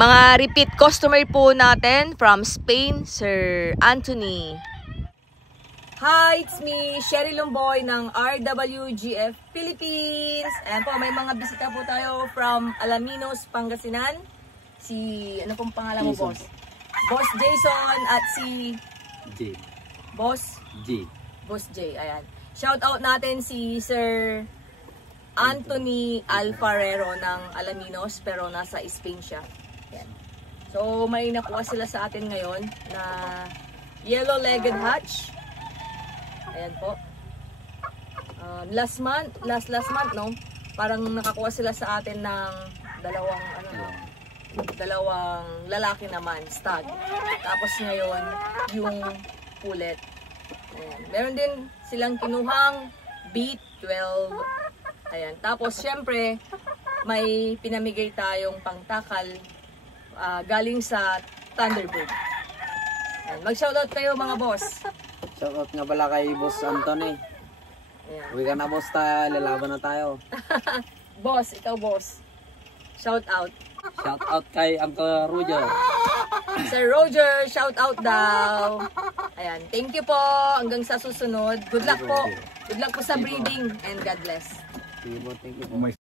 Mga repeat customer po natin from Spain, Sir Anthony. Hi, it's me, Sherry Lumboy ng RWGF Philippines. Ayan po, may mga bisita po tayo from Alaminos, Pangasinan. Ano pong pangalan mo, boss? Boss Jason at si... J. Boss? J. Boss J, ayan. Shout out natin si Sir Anthony Alfarero ng Alaminos, pero nasa Spain siya. Ayan. So, may nakuha sila sa atin ngayon na yellow-legged hatch. Ayan po. Last month, no? Parang nakakuha sila sa atin ng dalawang lalaki naman, stag. Tapos ngayon, yung pulet. Ayan. Meron din silang kinuhang beat 12. Ayan. Tapos, syempre, may pinamigay tayong pangtakal galing sa Thunderbird. Ayan. Mag-shoutout kayo mga boss. Shoutout nga pala kay Boss Anthony. Ayan. Uwi ka na boss, lalaban na tayo. Boss, ikaw boss. Shout out. Shout out kay Uncle Roger. Sir Roger, shout out daw. Ayan, thank you po. Hanggang sa susunod. Good luck po. Good luck po sa breeding and God bless. Thank you po.